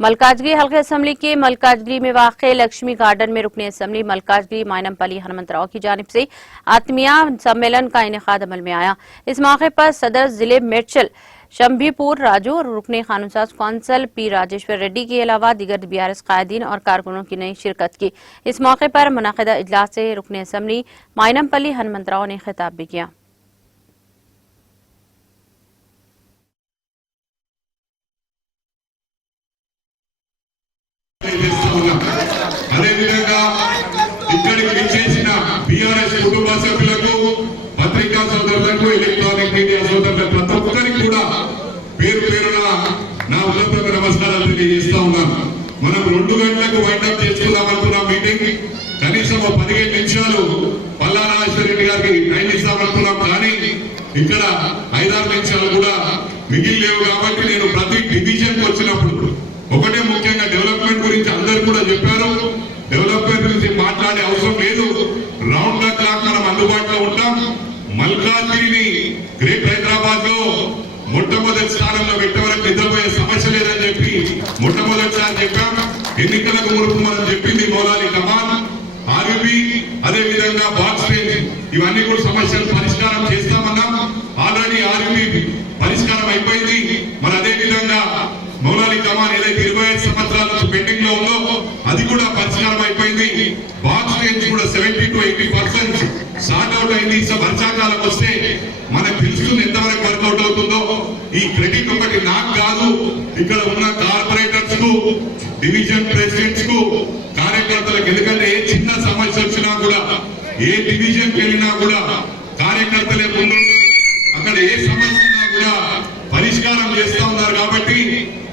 मलकाजगिरी हल्का असम्बली के मलकाजगिरी में वाक़े लक्ष्मी गार्डन में रुकने असम्बली मलकाजगिरी मायनमपल्ली हनुमंतराव की जानिब से आत्मीया सम्मेलन का इनेकाद अमल में आया। इस मौके पर सदर जिले मेडचल शंभीपुर राजू और रुकने कानून साज कौंसल पी राजेश्वर रेड्डी के अलावा दीगर बीआरएस कायदीन और कारकुनों की नई शिरकत की। इस मौके पर मुनाकिदा इजलास से रुकने असम्बली मायनमपल्ली हनुमंतराव ने खिताब भी किया। అదేవిధంగా ఇక్కడికి విచ్చేసిన బీఆర్ఎస్ కుటుంబ సభ్యులకు పత్రికా సోదరులకు ఎలక్ట్రానిక్ మీడియా సోదరులకు ప్రతి ఒక్కరికి కూడా పేరు పేరున నా హృదయపూర్వక నమస్కారాలు తెలియజేస్తా ఉన్నాను। మనం 2 గంటలకు వైండప్ చేసుకుందాం అనుకున్న మీటింగ్ కనీసం 15 నిమిషాలు పల్లా రాజేశ్వర రెడ్డి గారికి టైం ఇస్తామనుకున్నాం, కానీ ఇక్కడ 5-6 నిమిషాలు కూడా మిగిలిలేవు। కాబట్టి నేను ప్రతి డివిజన్ వచ్చినప్పుడు ఒకటే ముఖ్యంగా డెవలప్మెంట్ గురించి అందరూ కూడా చెప్పారు। డెవలప్మెంట్ గురించి మాట్లాడే అవసరం లేదు, రౌండ్ ద క్లాక్ మనం అందుబాటులో ఉంటాం। మల్కాజ్గిరిని గ్రేట్ హైదరాబాద్ లో మొట్టమొదటి స్థానంలో పెట్టేవరకు నిద్రపోయే సమస్య లేదని చెప్పి మొట్టమొదటిసారి చెప్పాం। ఎన్నికలకు మునుపు మనం చెప్పింది మౌలాలి కమాన్ ఆర్యూబీ అదే విధంగా బాక్స్ రేంజ్ ఇవన్నీ కూడా సమస్యలు పరిష్కారం చేస్తామన్నాం। ఆల్రెడీ ఆర్యూబీ పరిష్కారం అయిపోయింది। మరి అదే విధంగా మౌలాలి కమాన్ ఏదైతే 25 సంవత్సరాల నుంచి పెండింగ్ లో ఉందో అది కూడా పరిష్కారం అయిపోయింది। బాక్స్ రేంజ్ కూడా 70 to 80% సార్ట్ అవుట్ అయింది। వర్షాకాలం వస్తే మనకు తెలుస్తుంది ఎంతవరకు వర్కౌట్ అవుతుందో। ఈ క్రెడిట్ ఒకటి నాకు కాదు, ఇక్కడ ఉన్న కార్పొరేటర్స్ కు, డివిజన్ ప్రెసిడెంట్స్ కు, కార్యకర్తలకు। ఎందుకంటే ఏ చిన్న సమస్య వచ్చినా కూడా ఏ డివిజన్ కి వెళ్ళినా కూడా కార్యకర్తలే ముందు అక్కడ ఏ సమస్య ఉన్నా కూడా పరిష్కారం చేస్తా ఉన్నారు। కాబట్టి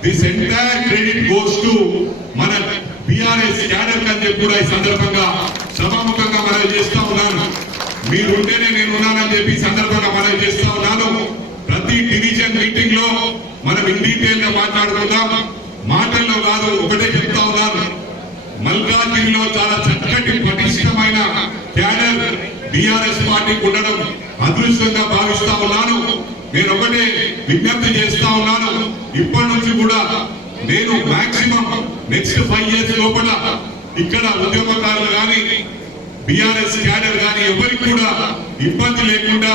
this entire credit goes to మన బీఆర్ఎస్ క్యాడర్ అని చెప్పి కూడా ఈ సందర్భంగా సభాముఖంగా మనవి చేస్తా ఉన్నాను। మీరుంటేనే నేను ఉన్నానని చెప్పి సందర్భంగా మనవి చేస్తా ఉన్నాను। ప్రతి డివిజన్ మీటింగ్ లో మనం ఇన్ డీటెయిల్ గా మాట్లాడుకుందాం, మాటల్లో కాదు। ఒకటే చెప్తా ఉన్నాను, మల్కాజ్గిరిలో చాలా చక్కటి పటిష్టమైన క్యాడర్ బీఆర్ఎస్ పార్టీకి ఉండడం అదృష్టంగా భావిస్తా ఉన్నాను। నేను ఒకటే విజ్ఞప్తి చేస్తా ఉన్నాను, ఇప్పటి నుంచి కూడా నేను మాక్సిమం నెక్స్ట్ 5 years లోపల ఇక్కడ ఉద్యమకారులు కానీ బీఆర్ఎస్ క్యాడర్ కానీ ఎవరికి కూడా ఇబ్బంది లేకుండా